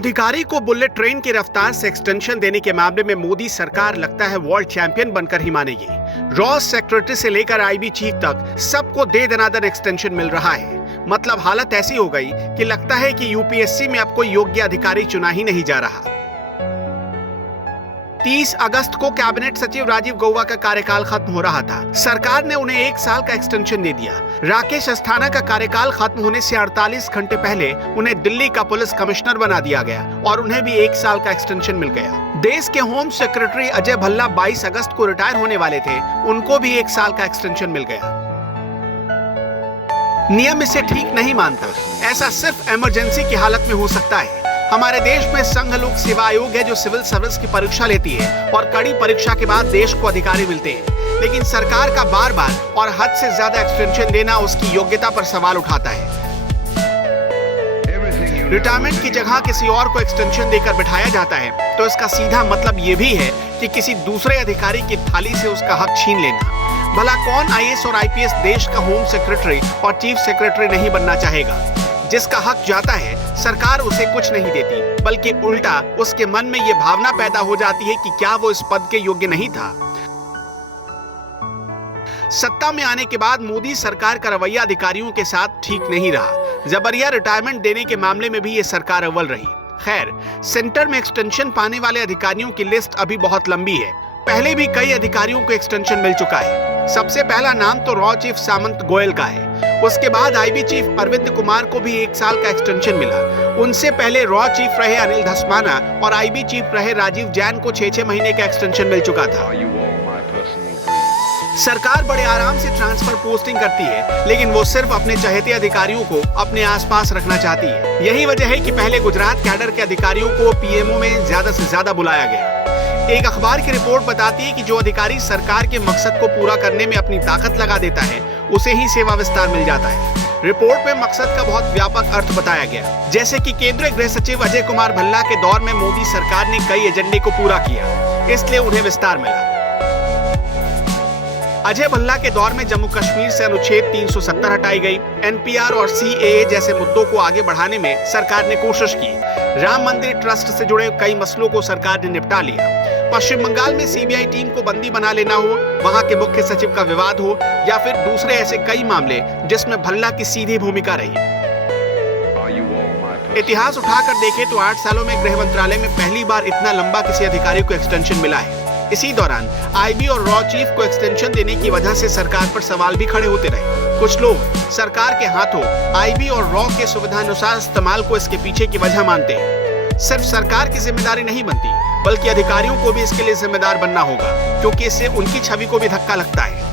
अधिकारी को bullet train की रफ्तार से एक्सटेंशन देने के मामले में मोदी सरकार लगता है वर्ल्ड चैंपियन बनकर ही मानेगी। रॉ सेक्रेटरी से लेकर आईबी चीफ तक सबको दे दनादन एक्सटेंशन मिल रहा है। मतलब हालत ऐसी हो गई कि लगता है कि यूपीएससी में अब कोई योग्य अधिकारी चुना ही नहीं जा रहा। 30 अगस्त को कैबिनेट सचिव राजीव गौबा का कार्यकाल खत्म हो रहा था। सरकार ने उन्हें 1 साल का एक्सटेंशन दे दिया। राकेश अस्थाना का कार्यकाल खत्म होने से 48 घंटे पहले उन्हें दिल्ली का पुलिस कमिश्नर बना दिया गया और उन्हें भी 1 साल का एक्सटेंशन मिल गया। देश के होम सेक्रेटरी अजय भल्ला 22 अगस्त को रिटायर होने वाले थे, उनको भी 1 साल का एक्सटेंशन मिल गया। नियम इसे ठीक नहीं मानता। ऐसा सिर्फ इमरजेंसी की हालत में हो सकता है। हमारे देश में संघ लोक सेवा आयोग है जो सिविल सर्विस की परीक्षा लेती है और कड़ी परीक्षा के बाद देश को अधिकारी मिलते हैं, लेकिन सरकार का बार बार और हद से ज्यादा एक्सटेंशन देना उसकी योग्यता पर सवाल उठाता है। रिटायरमेंट की जगह किसी और को एक्सटेंशन देकर बिठाया जाता है तो इसका सीधा मतलब ये भी है कि किसी दूसरे अधिकारी की थाली से उसका हक छीन लेना। भला कौन आईएएस और आईपीएस देश का होम सेक्रेटरी और चीफ सेक्रेटरी नहीं बनना चाहेगा? जिसका हक जाता है सरकार उसे कुछ नहीं देती, बल्कि उल्टा उसके मन में यह भावना पैदा हो जाती है कि क्या वो इस पद के योग्य नहीं था। सत्ता में आने के बाद मोदी सरकार का रवैया अधिकारियों के साथ ठीक नहीं रहा। जबरिया रिटायरमेंट देने के मामले में भी ये सरकार अव्वल रही। खैर, सेंटर में एक्सटेंशन पाने वाले अधिकारियों की लिस्ट अभी बहुत लंबी है। पहले भी कई अधिकारियों को एक्सटेंशन मिल चुका है। सबसे पहला नाम तो रॉ चीफ सामंत गोयल का है। उसके बाद आईबी चीफ अरविंद कुमार को भी 1 साल का एक्सटेंशन मिला। उनसे पहले रॉ चीफ रहे अनिल धस्माना और आईबी चीफ रहे राजीव जैन को 6-6 महीने का एक्सटेंशन मिल चुका था। सरकार बड़े आराम से ट्रांसफर पोस्टिंग करती है, लेकिन वो सिर्फ अपने चहेते अधिकारियों को अपने आसपास रखना चाहती है। यही वजह है कि पहले गुजरात कैडर के अधिकारियों को पीएमओ में ज्यादा से ज्यादा बुलाया गया। एक अखबार की रिपोर्ट बताती है कि जो अधिकारी सरकार के मकसद को पूरा करने में अपनी ताकत लगा देता है उसे ही सेवा विस्तार मिल जाता है। रिपोर्ट में मकसद का बहुत व्यापक अर्थ बताया गया, जैसे कि केंद्रीय गृह सचिव अजय कुमार भल्ला के दौर में मोदी सरकार ने कई एजेंडे को पूरा किया, इसलिए उन्हें विस्तार मिला। अजय भल्ला के दौर में जम्मू कश्मीर से अनुच्छेद 370 हटाई गई। एनपीआर और सीएए जैसे मुद्दों को आगे बढ़ाने में सरकार ने कोशिश की। राम मंदिर ट्रस्ट से जुड़े कई मसलों को सरकार ने निपटा लिया। पश्चिम बंगाल में सीबीआई टीम को बंदी बना लेना हो, वहां के मुख्य सचिव का विवाद हो या फिर दूसरे ऐसे कई मामले जिसमें भल्ला की सीधी भूमिका रही। इतिहास उठाकर देखें तो 8 सालों में गृह मंत्रालय में पहली बार इतना लंबा किसी अधिकारी को एक्सटेंशन मिला है। इसी दौरान आईबी और रॉ चीफ को एक्सटेंशन देने की वजह से सरकार पर सवाल भी खड़े होते रहे। कुछ लोग सरकार के हाथों आईबी और रॉ के सुविधानुसार इस्तेमाल को इसके पीछे की वजह मानते हैं। सिर्फ सरकार की जिम्मेदारी नहीं बनती, बल्कि अधिकारियों को भी इसके लिए जिम्मेदार बनना होगा, क्योंकि इससे उनकी छवि को भी धक्का लगता है।